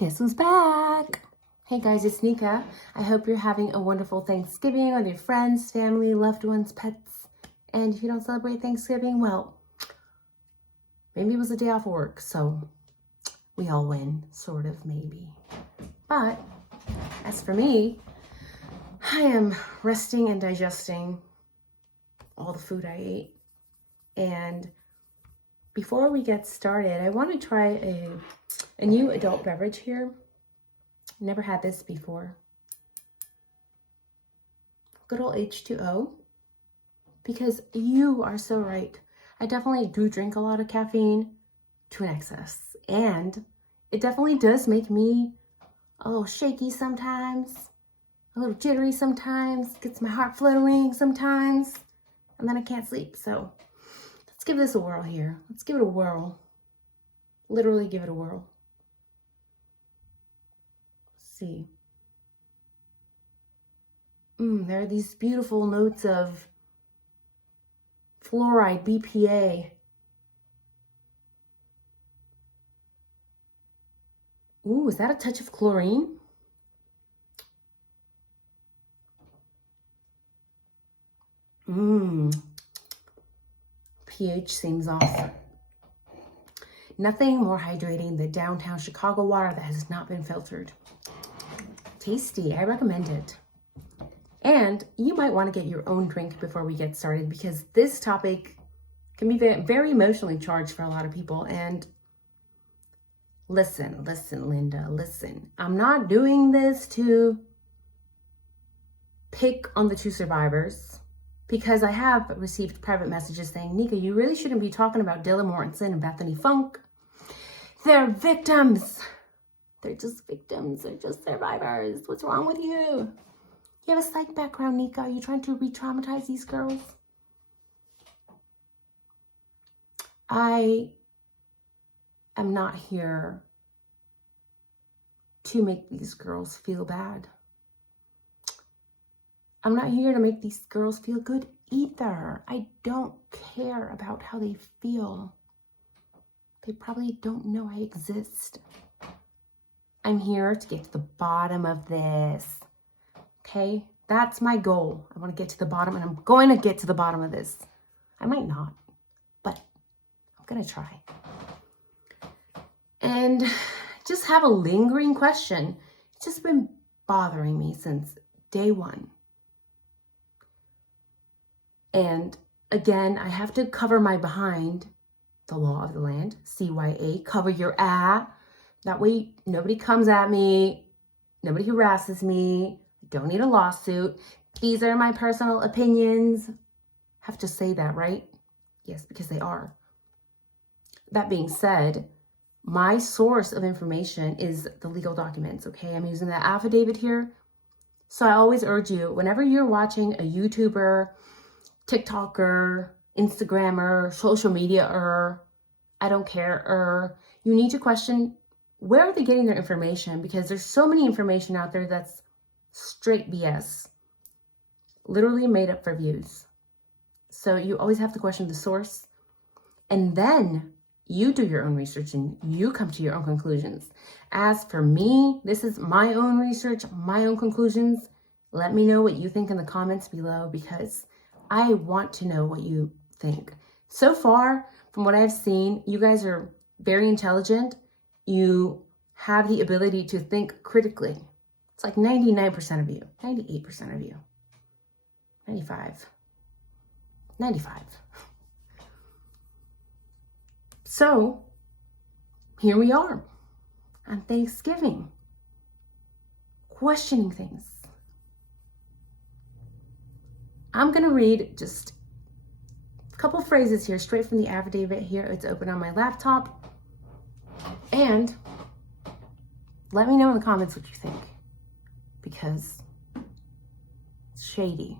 Guess who's back? Hey guys, it's Nika. I hope you're having a wonderful Thanksgiving with your friends, family, loved ones, pets. And if you don't celebrate Thanksgiving, well, maybe it was a day off work, so we all win, sort of, maybe. But as for me, I am resting and digesting all the food I ate. And before we get started, I want to try a new adult beverage here. Never had this before. Good old H2O. Because you are so right. I definitely do drink a lot of caffeine to an excess. And it definitely does make me a little shaky sometimes. A little jittery sometimes. Gets my heart fluttering sometimes. And then I can't sleep. So let's give this a whirl here. Let's give it a whirl. Literally give it a whirl. See. There are these beautiful notes of fluoride, BPA. Ooh, is that a touch of chlorine? pH seems off. Nothing more hydrating than downtown Chicago water that has not been filtered. Tasty, I recommend it. And you might want to get your own drink before we get started because this topic can be very emotionally charged for a lot of people. And listen, Linda, listen. I'm not doing this to pick on the two survivors because I have received private messages saying, Nika, you really shouldn't be talking about Mortenson and Bethany Funke. They're victims. They're just victims. They're just survivors. What's wrong with you? You have a psych background, Nika. Are you trying to re-traumatize these girls? I am not here to make these girls feel bad. I'm not here to make these girls feel good either. I don't care about how they feel. They probably don't know I exist. I'm here to get to the bottom of this. Okay? That's my goal. I want to get to the bottom, and I'm going to get to the bottom of this. I might not, but I'm going to try. And just have a lingering question. It's just been bothering me since day one. And again, I have to cover my behind, the law of the land, CYA, cover your That way nobody comes at me, nobody harasses me, don't need a lawsuit. These are my personal opinions. Have to say that, right? Yes, because they are. That being said, my source of information is the legal documents, okay? I'm using the affidavit here. So I always urge you, whenever you're watching a YouTuber, TikToker, Instagrammer, social media, I don't care, you need to question where are they getting their information? Because there's so many information out there that's straight BS. Literally made up for views. So you always have to question the source. And then you do your own research and you come to your own conclusions. As for me, this is my own research, my own conclusions. Let me know what you think in the comments below because I want to know what you think. So far, from what I've seen, you guys are very intelligent. You have the ability to think critically. It's like 99% of you, 98% of you, 95. So here we are on Thanksgiving, questioning things. I'm going to read just a couple phrases here straight from the affidavit here. It's open on my laptop. And let me know in the comments what you think, because it's shady,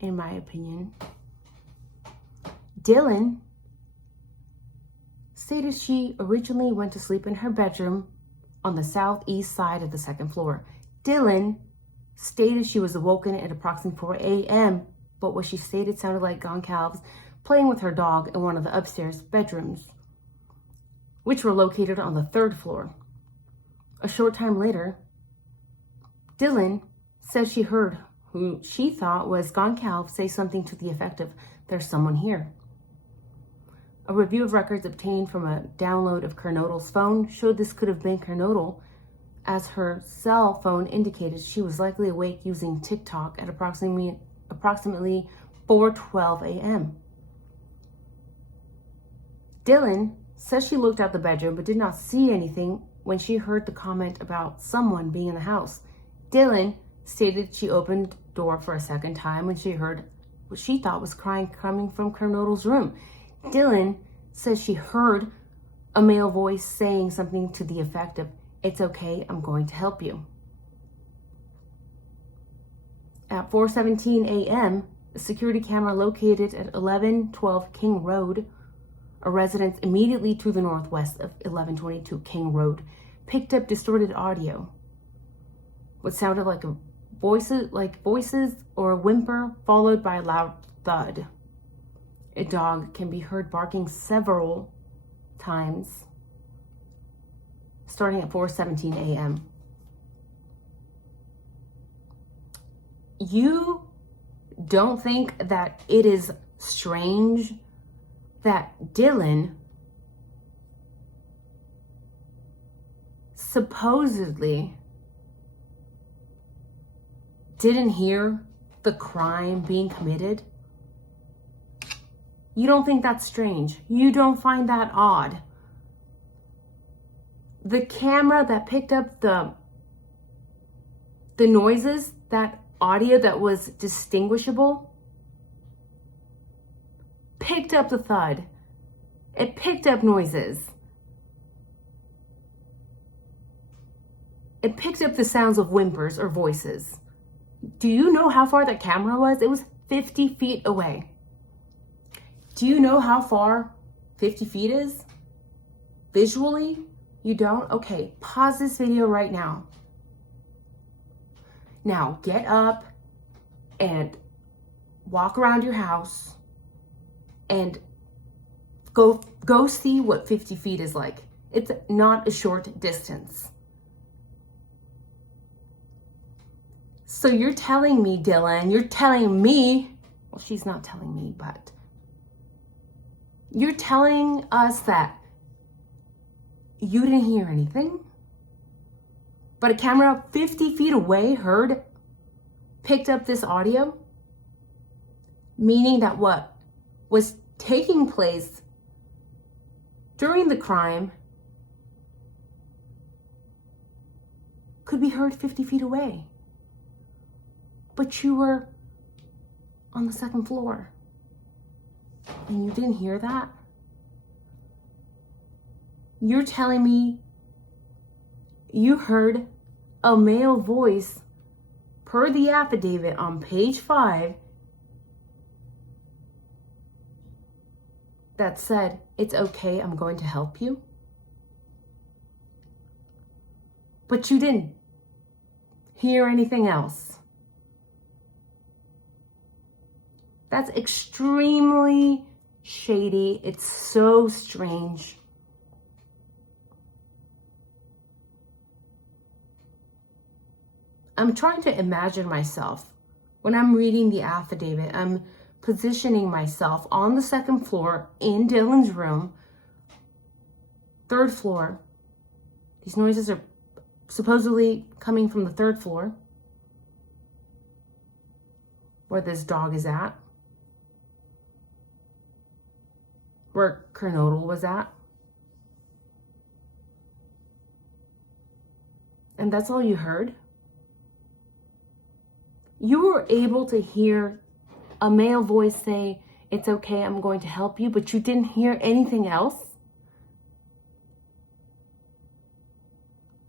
in my opinion. Dylan stated she originally went to sleep in her bedroom on the southeast side of the second floor. Dylan stated she was awoken at approximately 4 a.m., but what she stated sounded like Goncalves playing with her dog in one of the upstairs bedrooms, which were located on the third floor. A short time later, Dylan said she heard who she thought was Gone Cal say something to the effect of, "There's someone here." A review of records obtained from a download of Kernodle's phone showed this could have been Kernodle, as her cell phone indicated she was likely awake using TikTok at approximately 4:12 a.m. Dylan says she looked out the bedroom but did not see anything when she heard the comment about someone being in the house. Dylan stated she opened the door for a second time when she heard what she thought was crying coming from Kernodle's room. Dylan says she heard a male voice saying something to the effect of, "It's okay, I'm going to help you." At 4:17 a.m., a security camera located at 1112 King Road, a residence immediately to the northwest of 1122 King Road, picked up distorted audio. What sounded like voices or a whimper, followed by a loud thud. A dog can be heard barking several times, starting at 4:17 a.m. You don't think that it is strange that Dylan supposedly didn't hear the crime being committed? You don't think that's strange? You don't find that odd? The camera that picked up the noises, that audio that was distinguishable, picked up the thud. It picked up noises. It picked up the sounds of whimpers or voices. Do you know how far that camera was? It was 50 feet away. Do you know how far 50 feet is? Visually? You don't? Okay, pause this video right now. Now get up and walk around your house and go see what 50 feet is like. It's not a short distance. So you're telling me, Dylan, you're telling me, well, she's not telling me, but you're telling us that you didn't hear anything, but a camera 50 feet away picked up this audio, meaning that what was taking place during the crime could be heard 50 feet away. But you were on the second floor and you didn't hear that? You're telling me you heard a male voice, per the affidavit on page 5, that said, "It's okay, I'm going to help you"? But you didn't hear anything else. That's extremely shady. It's so strange. I'm trying to imagine myself when I'm reading the affidavit. I'm positioning myself on the second floor in Dylan's room, third floor. These noises are supposedly coming from the third floor, where this dog is at, where Kernodle was at. And that's all you heard? You were able to hear a male voice say, "It's okay, I'm going to help you," but you didn't hear anything else?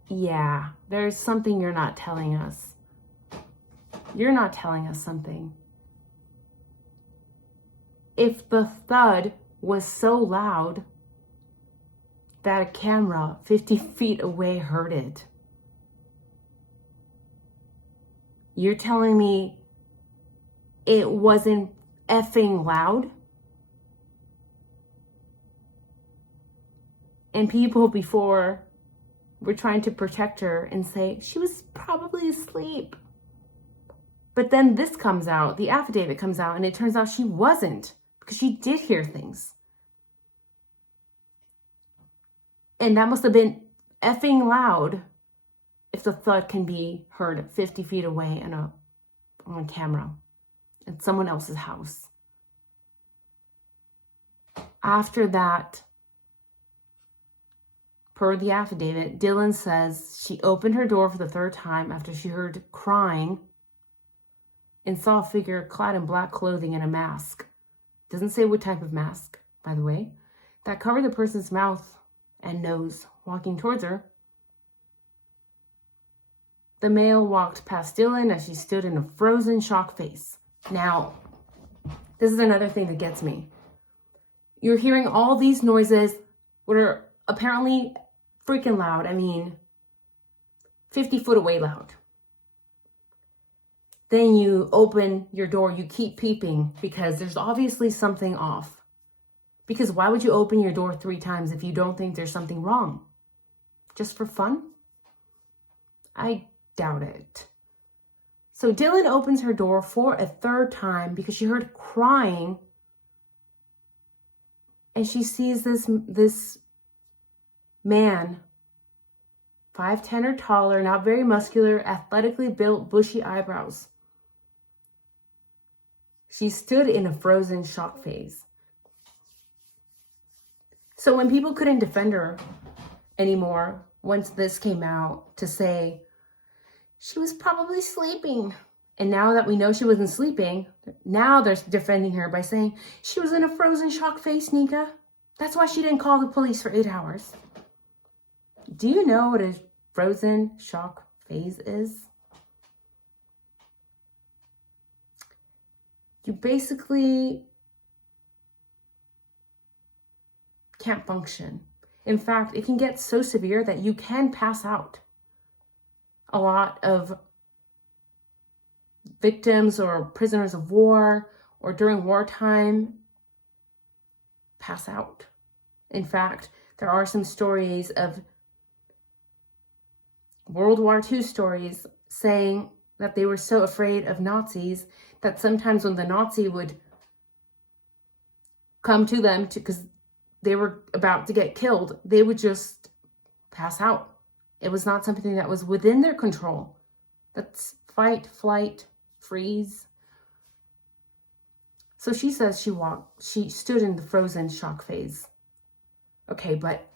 Yeah, there's something you're not telling us. You're not telling us something. If the thud was so loud that a camera 50 feet away heard it, you're telling me it wasn't effing loud? And people before we're trying to protect her and say she was probably asleep. But then this comes out, the affidavit comes out, and it turns out she wasn't, because she did hear things. And that must have been effing loud if the thud can be heard 50 feet away on camera at someone else's house. After that, per the affidavit, Dylan says she opened her door for the third time after she heard crying and saw a figure clad in black clothing and a mask. Doesn't say what type of mask, by the way, that covered the person's mouth and nose, walking towards her. The male walked past Dylan as she stood in a frozen shock face. Now, this is another thing that gets me. You're hearing all these noises, what are apparently freaking loud. I mean, 50 foot away loud. Then you open your door, you keep peeping because there's obviously something off. Because why would you open your door 3 times if you don't think there's something wrong? Just for fun? I doubt it. So Dylan opens her door for a 3rd time because she heard crying. And she sees this man, 5'10" or taller, not very muscular, athletically built, bushy eyebrows. She stood in a frozen shock phase. So when people couldn't defend her anymore, once this came out, to say she was probably sleeping, and now that we know she wasn't sleeping, now they're defending her by saying she was in a frozen shock phase, Nika. That's why she didn't call the police for 8 hours. Do you know what a frozen shock phase is? You basically can't function. In fact, it can get so severe that you can pass out. A lot of victims or prisoners of war or during wartime pass out. In fact, there are some stories of World War II stories saying that they were so afraid of Nazis that sometimes when the Nazi would come to them because they were about to get killed, they would just pass out. It was not something that was within their control. That's fight, flight, freeze. So she says she stood in the frozen shock phase. Okay, but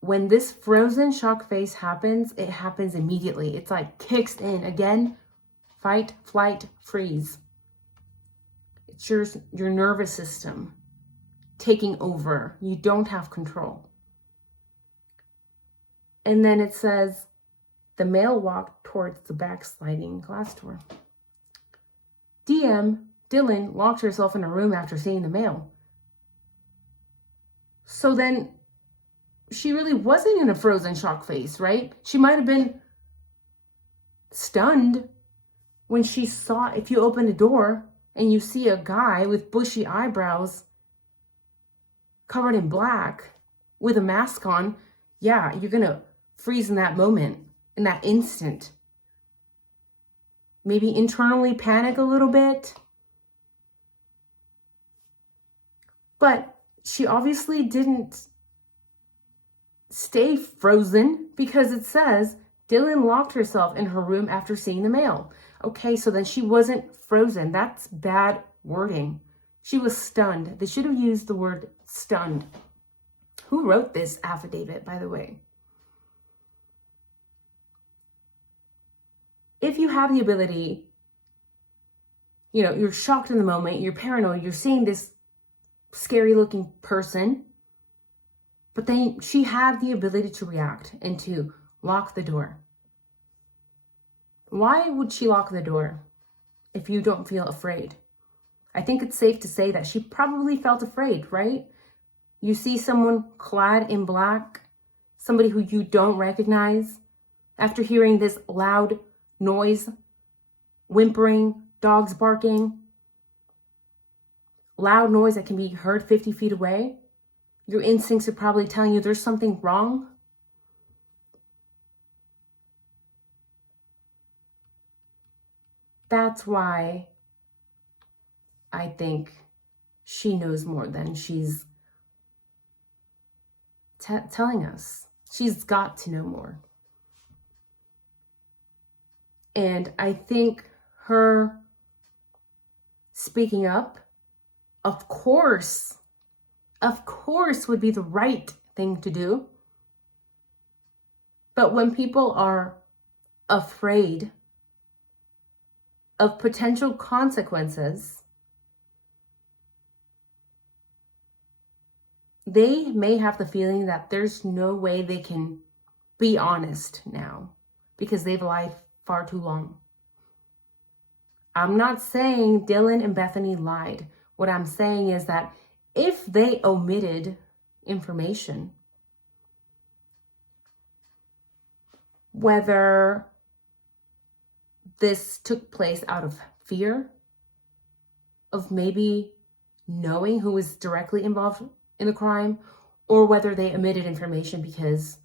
when this frozen shock phase happens, it happens immediately. It's like kicks in again, fight, flight, freeze. It's your nervous system taking over. You don't have control. And then it says, the male walked towards the back sliding glass door. Dylan locked herself in a room after seeing the male. So then she really wasn't in a frozen shock phase, right? She might have been stunned when she saw, if you open a door and you see a guy with bushy eyebrows covered in black with a mask on, yeah, you're going to freeze in that moment, in that instant. Maybe internally panic a little bit. But she obviously didn't stay frozen because it says Dylan locked herself in her room after seeing the male. Okay, so then she wasn't frozen. That's bad wording. She was stunned. They should have used the word stunned. Who wrote this affidavit, by the way? If you have the ability, you're shocked in the moment, you're paranoid, you're seeing this scary looking person, but then she had the ability to react and to lock the door. Why would she lock the door if you don't feel afraid? I think it's safe to say that she probably felt afraid, right? You see someone clad in black, somebody who you don't recognize, after hearing this loud noise, whimpering, dogs barking, loud noise that can be heard 50 feet away. Your instincts are probably telling you there's something wrong. That's why I think she knows more than she's telling us. She's got to know more. And I think her speaking up, of course, would be the right thing to do. But when people are afraid of potential consequences, they may have the feeling that there's no way they can be honest now because they've lied far too long. I'm not saying Dylan and Bethany lied. What I'm saying is that if they omitted information, whether this took place out of fear of maybe knowing who was directly involved in the crime, or whether they omitted information because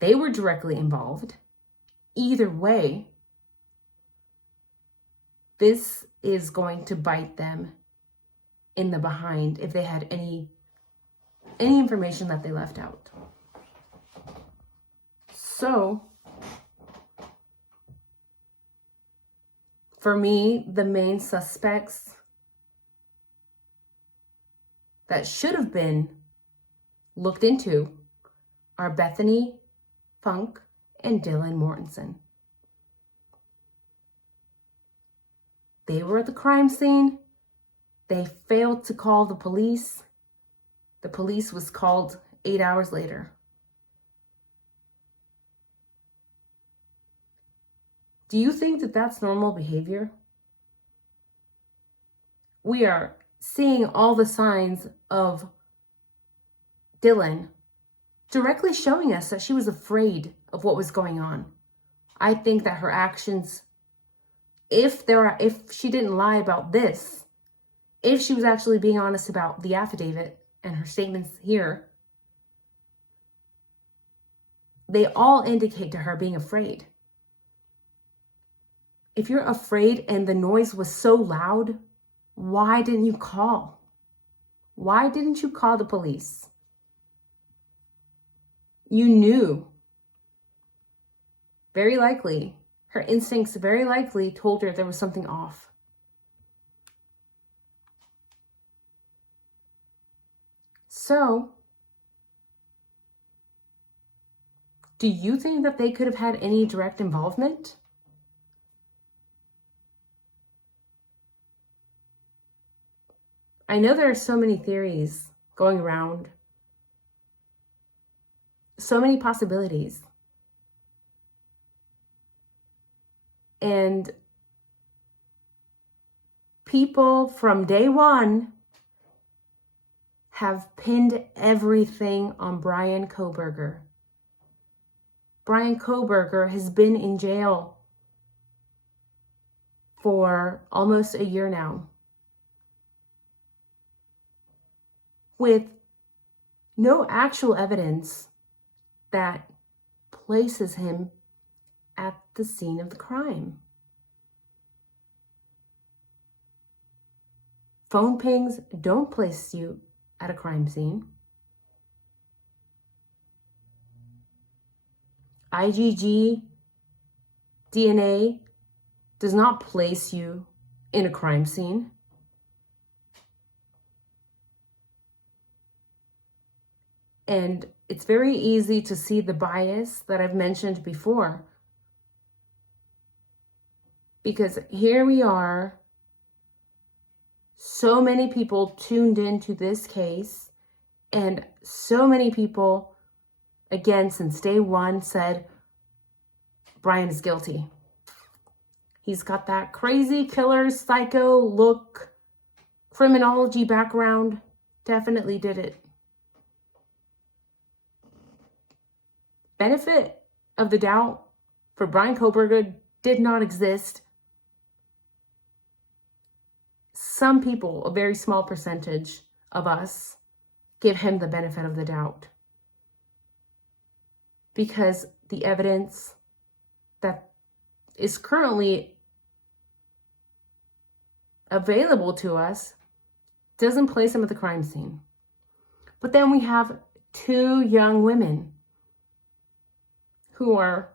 they were directly involved, either way, this is going to bite them in the behind if they had any information that they left out. So, for me, the main suspects that should have been looked into are Bethany, Funke, and Dylan Mortenson. They were at the crime scene. They failed to call the police. The police was called 8 hours later. Do you think that that's normal behavior? We are seeing all the signs of Dylan directly showing us that she was afraid of what was going on. I think that her actions, if she didn't lie about this, if she was actually being honest about the affidavit and her statements here, they all indicate to her being afraid. If you're afraid and the noise was so loud, why didn't you call? Why didn't you call the police? You knew. Very likely, her instincts very likely told her there was something off. So, do you think that they could have had any direct involvement? I know there are so many theories going around, so many possibilities. And people from day one have pinned everything on Bryan Kohberger. Bryan Kohberger has been in jail for almost a year now, with no actual evidence that places him at the scene of the crime. Phone pings don't place you at a crime scene. IgG DNA does not place you in a crime scene. And it's very easy to see the bias that I've mentioned before. Because here we are, so many people tuned into this case, and so many people, again, since day one, said Bryan is guilty. He's got that crazy killer, psycho look, criminology background, definitely did it. Benefit of the doubt for Bryan Kohberger did not exist. Some people, a very small percentage of us, give him the benefit of the doubt because the evidence that is currently available to us doesn't place him at the crime scene. But then we have 2 young women who are,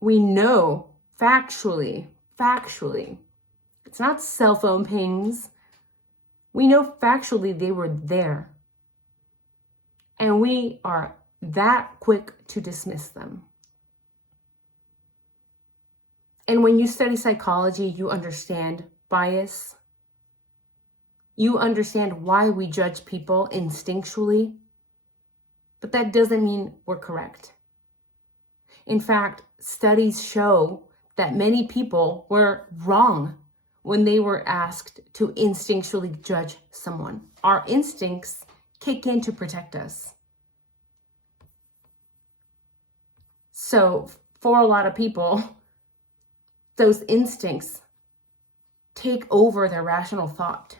we know factually, it's not cell phone pings. We know factually they were there. And we are that quick to dismiss them. And when you study psychology, you understand bias. You understand why we judge people instinctually. But that doesn't mean we're correct. In fact, studies show that many people were wrong when they were asked to instinctually judge someone. Our instincts kick in to protect us. So for a lot of people, those instincts take over their rational thought.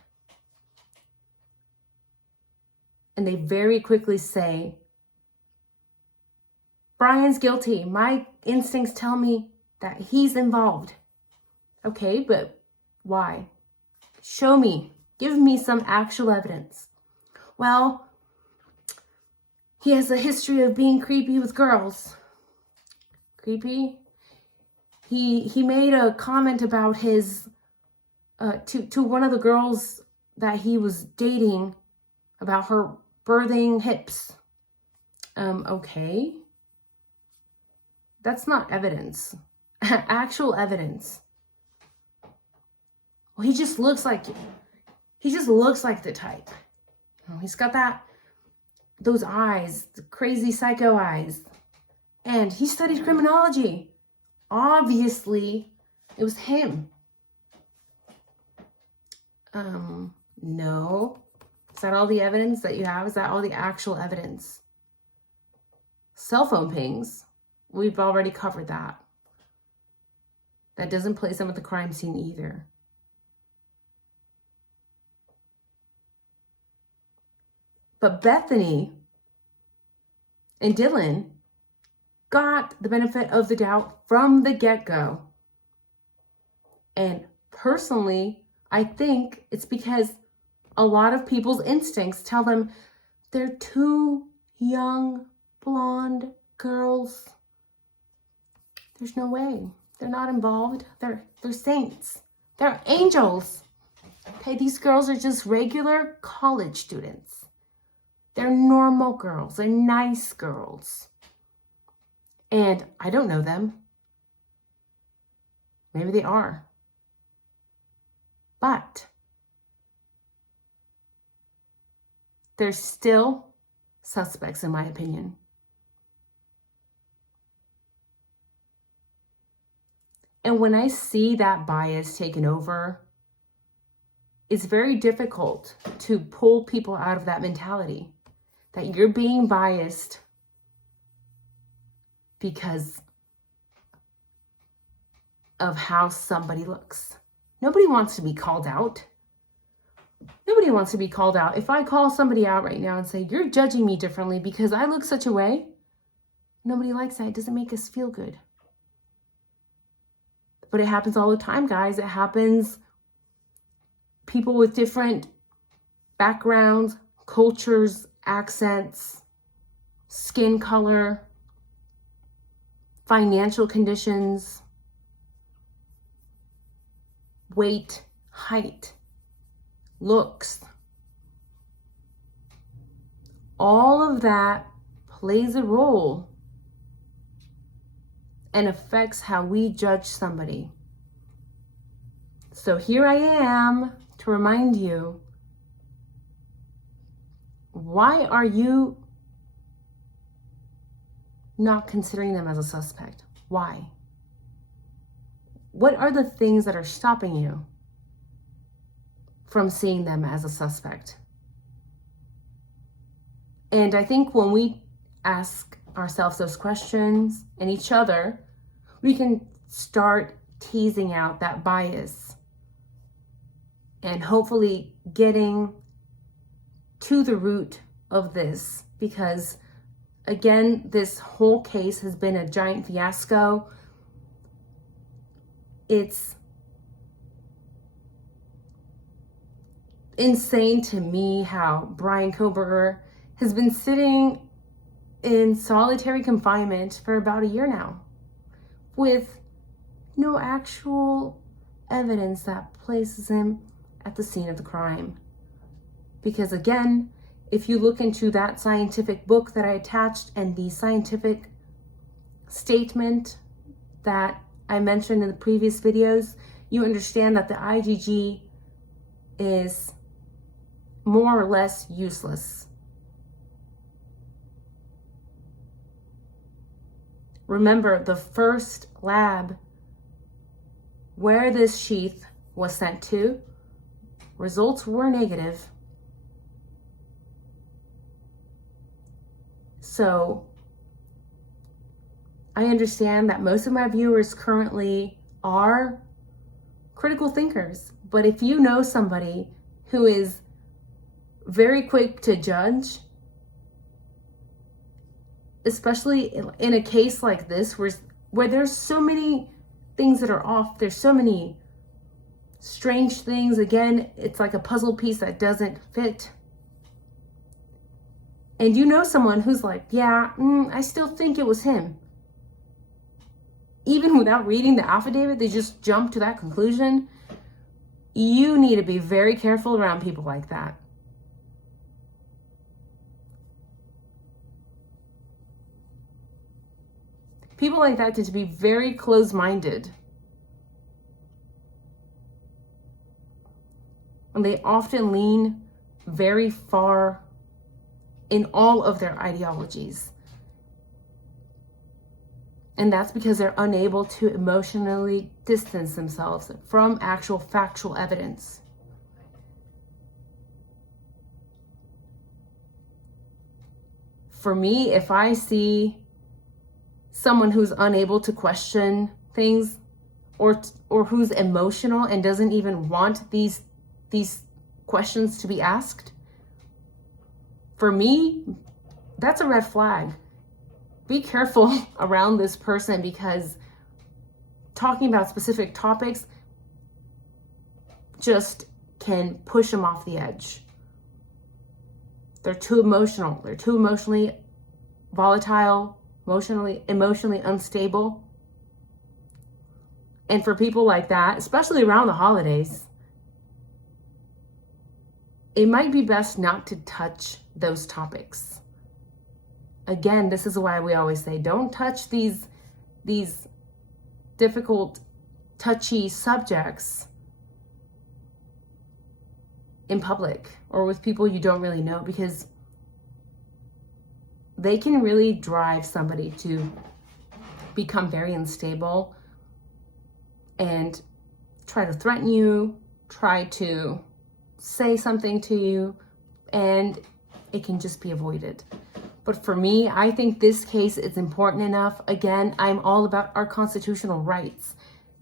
And they very quickly say, Brian's guilty. My instincts tell me that he's involved. Okay, but why? Show me. Give me some actual evidence. Well, he has a history of being creepy with girls. Creepy? He made a comment about his, to one of the girls that he was dating about her birthing hips. Okay. That's not evidence. Actual evidence. Well, he just looks like the type. He's got those eyes, the crazy psycho eyes. And he studied criminology. Obviously, it was him. No. Is that all the evidence that you have? Is that all the actual evidence? Cell phone pings. We've already covered that. That doesn't place them at the crime scene either. But Bethany and Dylan got the benefit of the doubt from the get-go. And personally, I think it's because a lot of people's instincts tell them they're 2 young, blonde girls. There's no way. They're not involved. They're saints. They're angels. Okay, these girls are just regular college students. They're normal girls. They're nice girls. And I don't know them. Maybe they are. But they're still suspects, in my opinion. And when I see that bias taken over, it's very difficult to pull people out of that mentality that you're being biased because of how somebody looks. Nobody wants to be called out. Nobody wants to be called out. If I call somebody out right now and say, you're judging me differently because I look such a way, nobody likes that. It doesn't make us feel good. But it happens all the time, guys. It happens. People with different backgrounds, cultures, accents, skin color, financial conditions, weight, height, looks. All of that plays a role and affects how we judge somebody. So here I am to remind you, why are you not considering them as a suspect? Why? What are the things that are stopping you from seeing them as a suspect? And I think when we ask ourselves those questions and each other, we can start teasing out that bias and hopefully getting to the root of this, because again, this whole case has been a giant fiasco. It's insane to me how Brian Koberger has been sitting in solitary confinement for about a year now with no actual evidence that places him at the scene of the crime. Because again, if you look into that scientific book that I attached and the scientific statement that I mentioned in the previous videos, you understand that the IgG is more or less useless. Remember, the first lab where this sheath was sent to, results were negative. So I understand that most of my viewers currently are critical thinkers, but if you know somebody who is very quick to judge, especially in a case like this where there's so many things that are off, there's so many strange things, again, it's like a puzzle piece that doesn't fit. And you know someone who's like, yeah, I still think it was him. Even without reading the affidavit, they just jump to that conclusion. You need to be very careful around people like that. People like that tend to be very close-minded. And they often lean very far in all of their ideologies. And that's because they're unable to emotionally distance themselves from actual factual evidence. For me, if I see someone who's unable to question things or who's emotional and doesn't even want these questions to be asked, for me, that's a red flag. Be careful around this person, because talking about specific topics just can push them off the edge. They're too emotional. They're too emotionally volatile, emotionally unstable. And for people like that, especially around the holidays, it might be best not to touch those topics. Again, this is why we always say, don't touch these difficult, touchy subjects in public or with people you don't really know, because they can really drive somebody to become very unstable and try to threaten you, try to say something to you, and it can just be avoided. But for me, I think this case is important enough. Again, I'm all about our constitutional rights.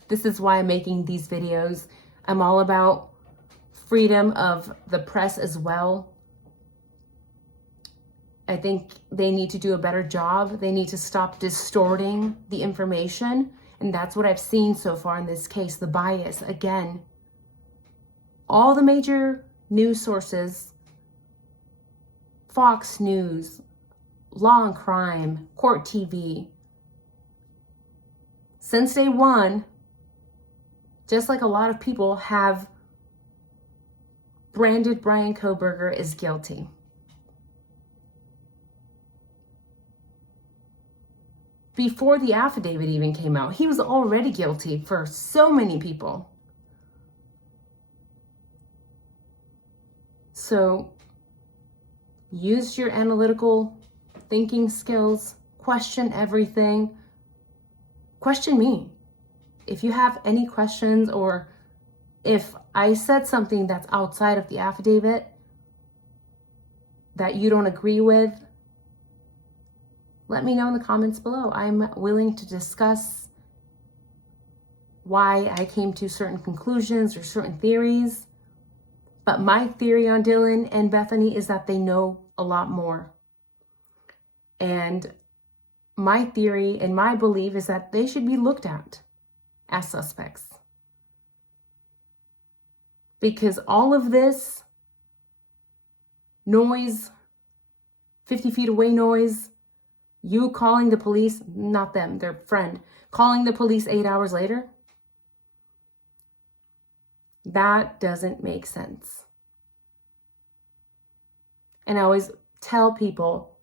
This is why I'm making these videos. I'm all about freedom of the press as well. I think they need to do a better job. They need to stop distorting the information. And that's what I've seen so far in this case, the bias. Again, all the major news sources, Fox News, Law and Crime, Court TV, since day one, just like a lot of people, have branded Brian Koberger as guilty. Before the affidavit even came out, he was already guilty for so many people. So use your analytical thinking skills, question everything, question me. If you have any questions, or if I said something that's outside of the affidavit that you don't agree with, let me know in the comments below. I'm willing to discuss why I came to certain conclusions or certain theories. But my theory on Dylan and Bethany is that they know a lot more. And my theory and my belief is that they should be looked at as suspects. Because all of this noise, 50 feet away noise, you calling the police, not them, their friend, calling the police 8 hours later. That doesn't make sense. And I always tell people,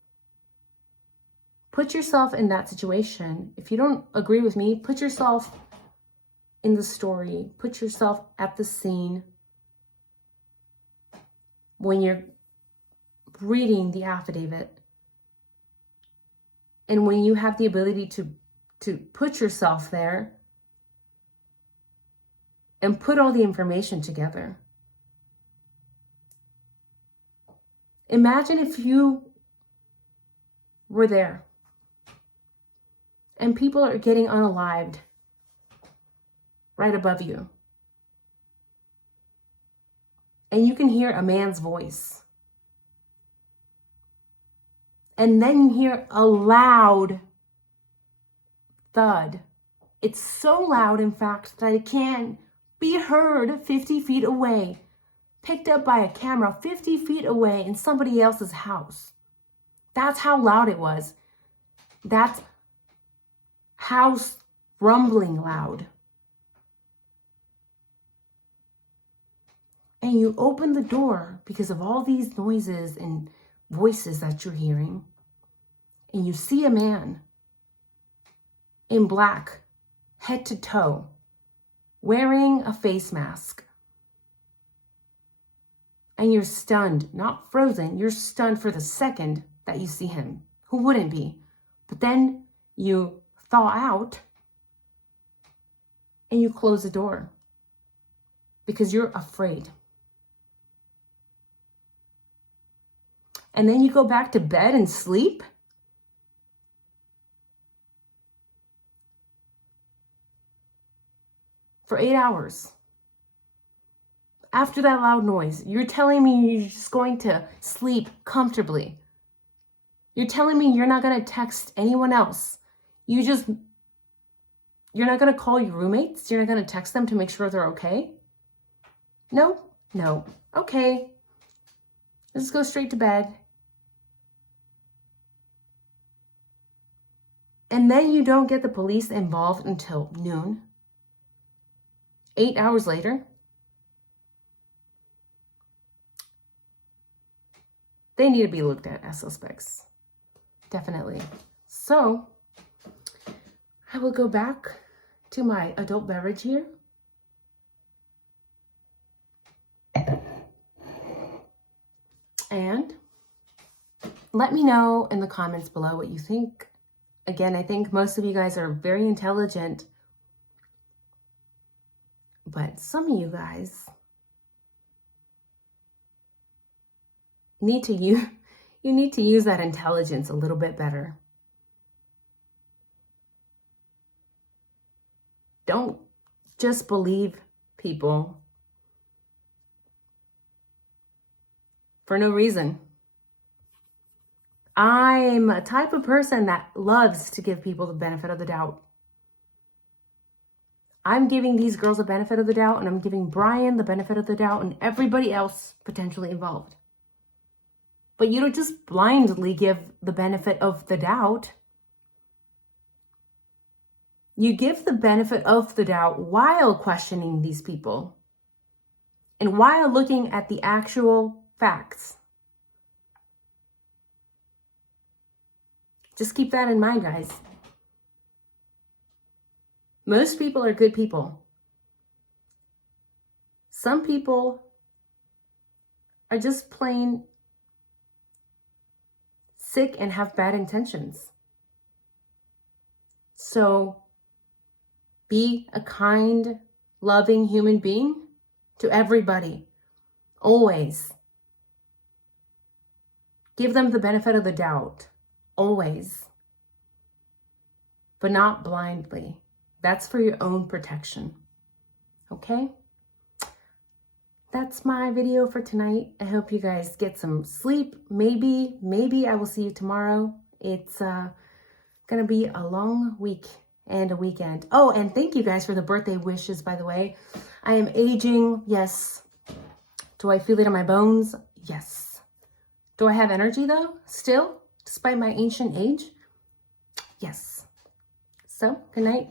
put yourself in that situation. If you don't agree with me, put yourself in the story. Put yourself at the scene when you're reading the affidavit. And when you have the ability to put yourself there and put all the information together. Imagine if you were there and people are getting unalived right above you. And you can hear a man's voice. And then you hear a loud thud. It's so loud, in fact, that it can be heard 50 feet away, picked up by a camera 50 feet away in somebody else's house. That's how loud it was. That's house rumbling loud. And you open the door because of all these noises and voices that you're hearing. And you see a man in black, head to toe, wearing a face mask. And you're stunned, not frozen, you're stunned for the second that you see him. Who wouldn't be? But then you thaw out and you close the door because you're afraid. And then you go back to bed and sleep? For 8 hours. After that loud noise, you're telling me you're just going to sleep comfortably. You're telling me you're not going to text anyone else. You're not going to call your roommates. You're not going to text them to make sure they're okay. No. Okay. Let's go straight to bed. And then you don't get the police involved until noon. 8 hours later. They need to be looked at as suspects. Definitely. So, I will go back to my adult beverage here. And let me know in the comments below what you think. Again, I think most of you guys are very intelligent. But some of you guys need to use that intelligence a little bit better. Don't just believe people for no reason. I'm a type of person that loves to give people the benefit of the doubt. I'm giving these girls the benefit of the doubt, and I'm giving Brian the benefit of the doubt, and everybody else potentially involved. But you don't just blindly give the benefit of the doubt. You give the benefit of the doubt while questioning these people and while looking at the actual facts. Just keep that in mind, guys. Most people are good people. Some people are just plain sick and have bad intentions. So be a kind, loving human being to everybody. Always. Give them the benefit of the doubt. Always. But not blindly. That's for your own protection. Okay? That's my video for tonight. I hope you guys get some sleep. Maybe I will see you tomorrow. It's gonna be a long week and a weekend. Oh, and thank you guys for the birthday wishes, by the way. I am aging, yes. Do I feel it in my bones? Yes. Do I have energy though, still, despite my ancient age? Yes. So, good night.